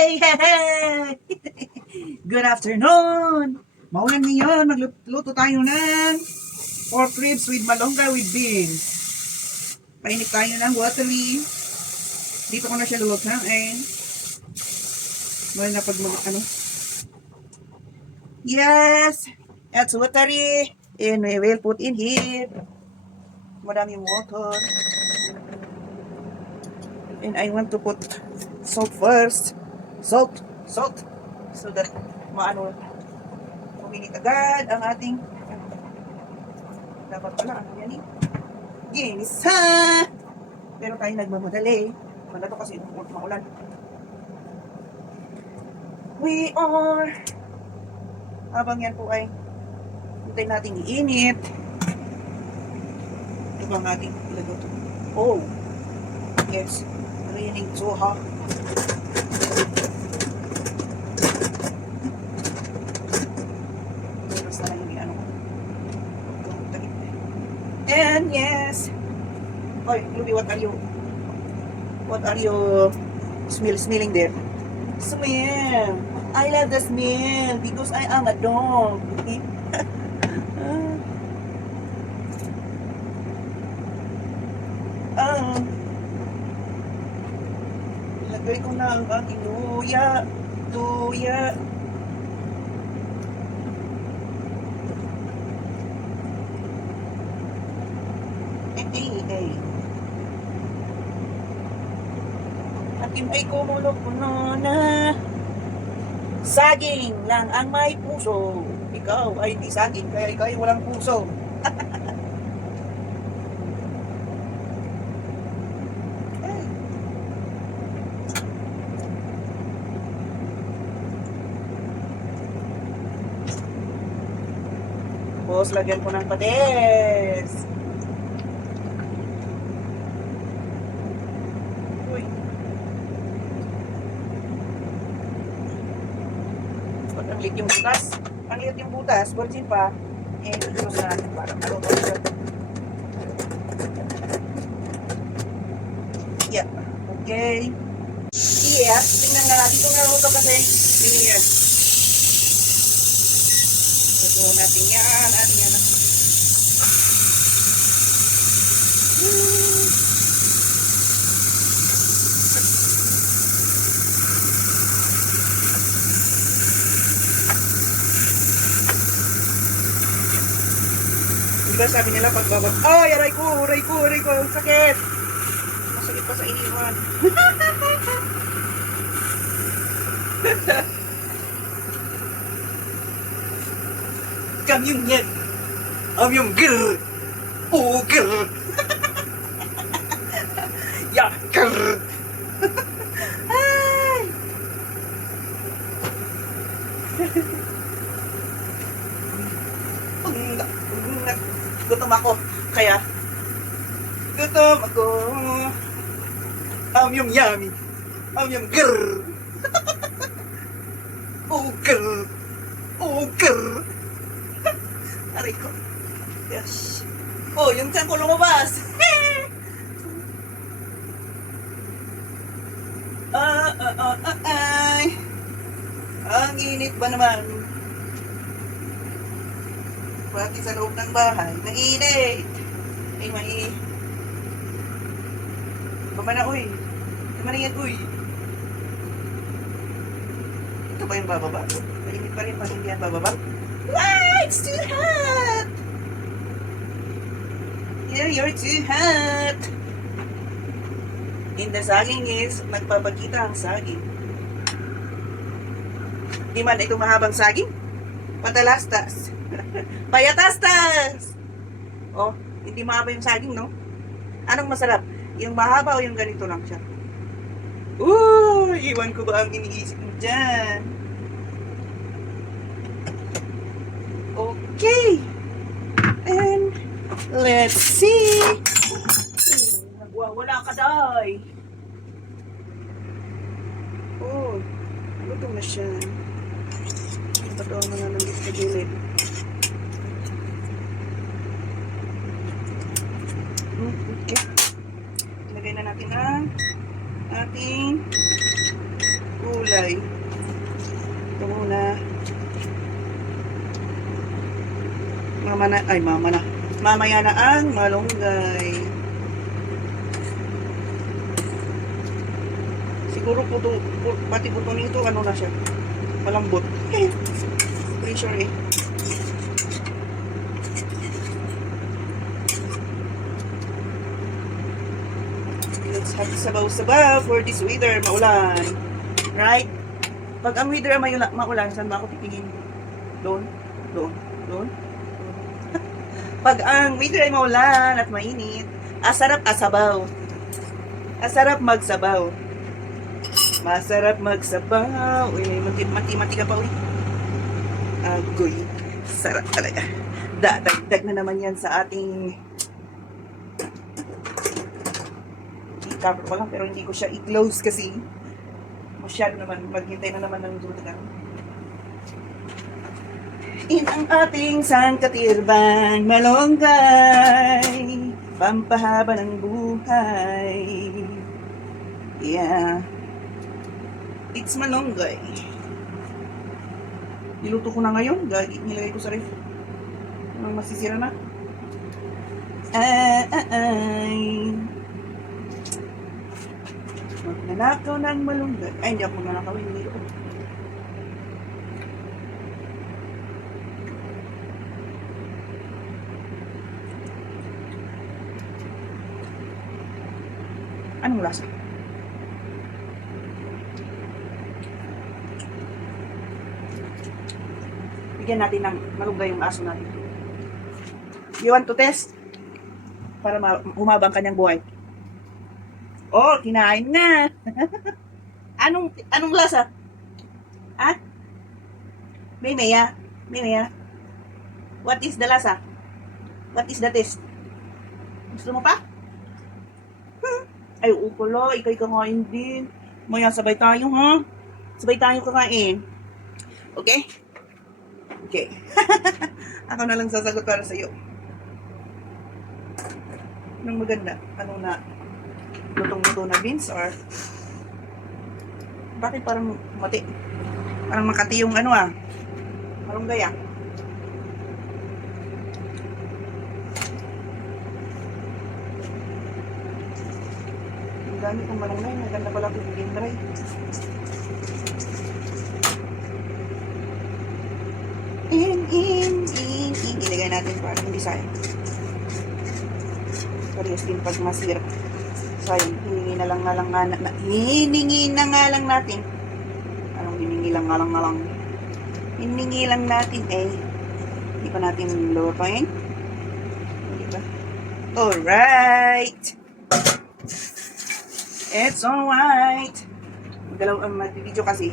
Hey! Good afternoon! Maulan ngayon, magluto tayo ng pork ribs with malunggay with beans. Painit tayo ng watery. Dito ko na siya lulutuin. Mahal na pag Yes! That's watery. And we will put in here. Maraming water. And I want to put salt first. Salt. So that uminit agad ang ating dapat pala yan ginisa. Pero tayo nagmamadali. Maganda kasi maulan. We are habang yan po ay hintay natin iinit. Ito bang ating ilagot? Oh, yes. Raining so hot. And yes. Oy, Ruby, what are you smelling there? Smell. I love the smell because I am a dog. Lagay ko na ang aking luya. At ay kumulo na saging lang ang may puso. Ikaw ay hindi saging, kaya ikaw ay walang puso. Tapos lagyan ko ng patis. Uy. Pag ang liit yung butas. Ang liit yung butas, virgin pa. Eh, ito sa natin para maluto siya. Yeah. Okay. Yes. Tingnan nga natin itong naluto kasi. Tingnan yan. Ito natin yan. Atin yan. Diba sabi nila pagbabag, ay, aray ko, ang sakit. Masakit pa sa iniwan. Kamyong yan. Amyong gir. Oo, gir. Ya, gir. Ay. Gutom ako. Kaya, gutom ako. Amyong yummy. Amyong gir. Oo, gir. Oo, gir. Aray ko. Yes. Oh, yung tiyan ko lumabas. Ay. Ang init ba naman? Pati sa loob ng bahay, nainit. Ay, mai. Baba na, uy. Baba na yan, uy. Ito ba yung bababa? Mainit pa rin pag hindi yan bababa? Why? It's too hot! Yeah, you're too hot! And the saging is, nagpapakita ang saging. Di man ito mahabang saging? Patalastas. Payatastas! Oh, hindi mahaba yung saging, no? Anong masarap? Yung mahaba o yung ganito lang siya? Iwan ko ba ang iniisip mo dyan? Okay. And let's see. Nagwawala ka, day. Oh, luto na siya. Ito ang mga nandito sa gilid. Okay. Ilagay na natin ang ating gulay. malunggay. Ito muna. Mamaya na ang malunggay. Siguro pati puto nito, ano na siya? Malambot. Pretty sure eh. Let's have sabaw-sabaw for this weather, maulan. Right? Pag ang weather ay maulan, saan ba ako titingin? Doon? Doon? Doon? Pag ang weather ay maulan at mainit, asarap asabaw. Asarap magsabaw. Masarap magsabaw. Uy, mati ka pa, uy. Agoy. Sarap talaga. Dagdag na naman yan sa ating i-cover ko lang, pero hindi ko siya i-close kasi masyado naman, maghintay na naman ng dulang. In ang ating sangkatirbang malunggay, pampahaba ng buhay. Yeah. It's malunggay. Niluto ko na ngayon. Nilagay ko sa ref. Anong masisira na? Magnanakaw ng malunggay. Ay, hindi ako magnanakaw. Hindi ko. Anong lasa? Bigyan natin ng malunggay yung aso natin. You want to test? Para humaba ang kanyang buhay. Oh, kinain na. Anong lasa? Ha? Maya. What is the lasa? What is the taste? Gusto mo pa? Ay, upala, ikay kakain din. Maya, sabay tayo, ha? Sabay tayo kakain. Okay? Okay. Ako na lang sasagot para sa iyo. Anong maganda? Ano na? Lutong-luto na beans or bakit parang mati? Parang makati yung ano malunggay Ang dami kong malunggay. Maganda pala ito yung dry. Ilagay natin para hindi sayang. Parehas din pag masira. Sayang, hiningi na nga lang natin. Anong hiningi lang nga lang? Hiningi lang natin hindi pa natin lutuin. Hindi ba? Alright! It's alright! Dalaw ang mag-video kasi.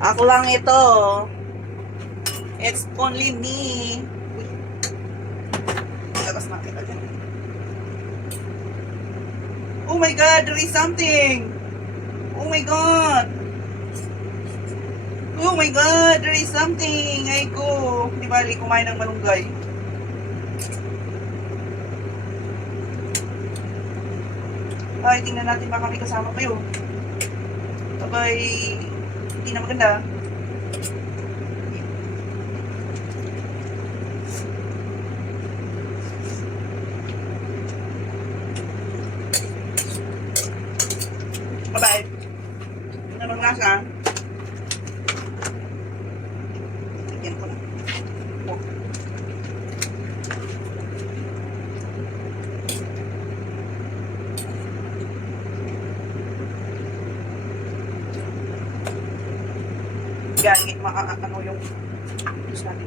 Ako lang ito. It's only me. Labas natin agad. Oh my God, there is something. Oh my God. Oh my God, there is something. Ay ko. Di bali, kumain ng malunggay. Ay, tingnan natin baka may kasama kayo. Abay, hindi na maganda. Bye-bye. Ano bang lasa? Tigyan ko na. Oh. Yan, ano yung use natin.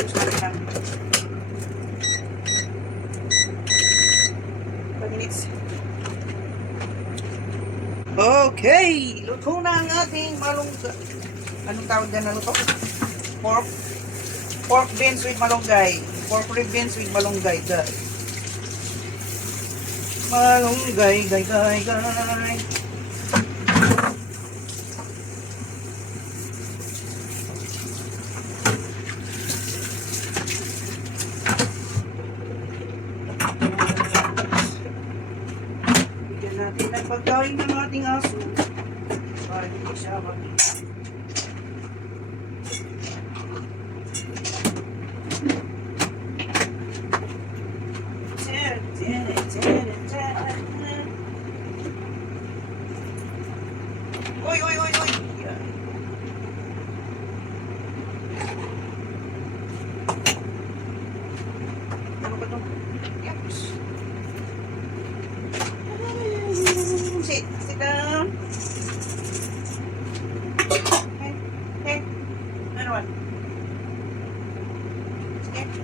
Use natin ng 5 minutes. Okay, luto na ang ating malunggay. Anong tawag na luto? Pork beans with malunggay. Pork rib beans with malunggay. Malunggay, gay. Bigyan natin ng pagkain ng ating aso. Para hindi siya Uy, uy, uy, uy. Ano ba ito? Yaps. Sit down. Hey, hey. Ano ba? Sige.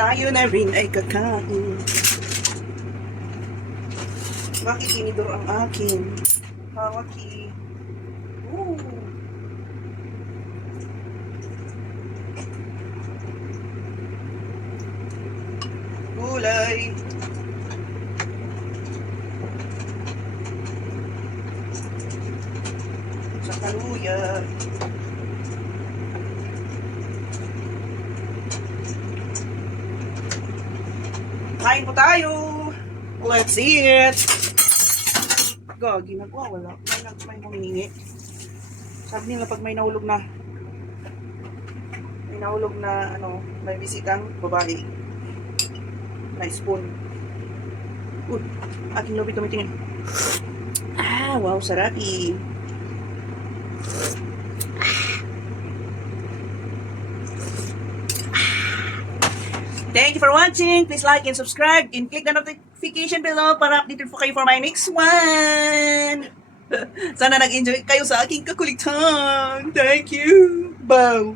Tayo na rin ay kakain. Bakit tinidor ang akin? Hawaki. Ooh. Gulay. Sa kaluya. Kain po tayo. Let's eat. Gagi, nagwawala. May humihingi. Sabi nila pag may nahulog na, ano, may bisitang babae. Na spoon. Aking lobi tumitingin. Ah, wow, sarapi. Thank you for watching. Please like and subscribe and click the notification below para updated po kayo for my next one. Sana nag-enjoy kayo sa aking kakulitan. Thank you. Bow.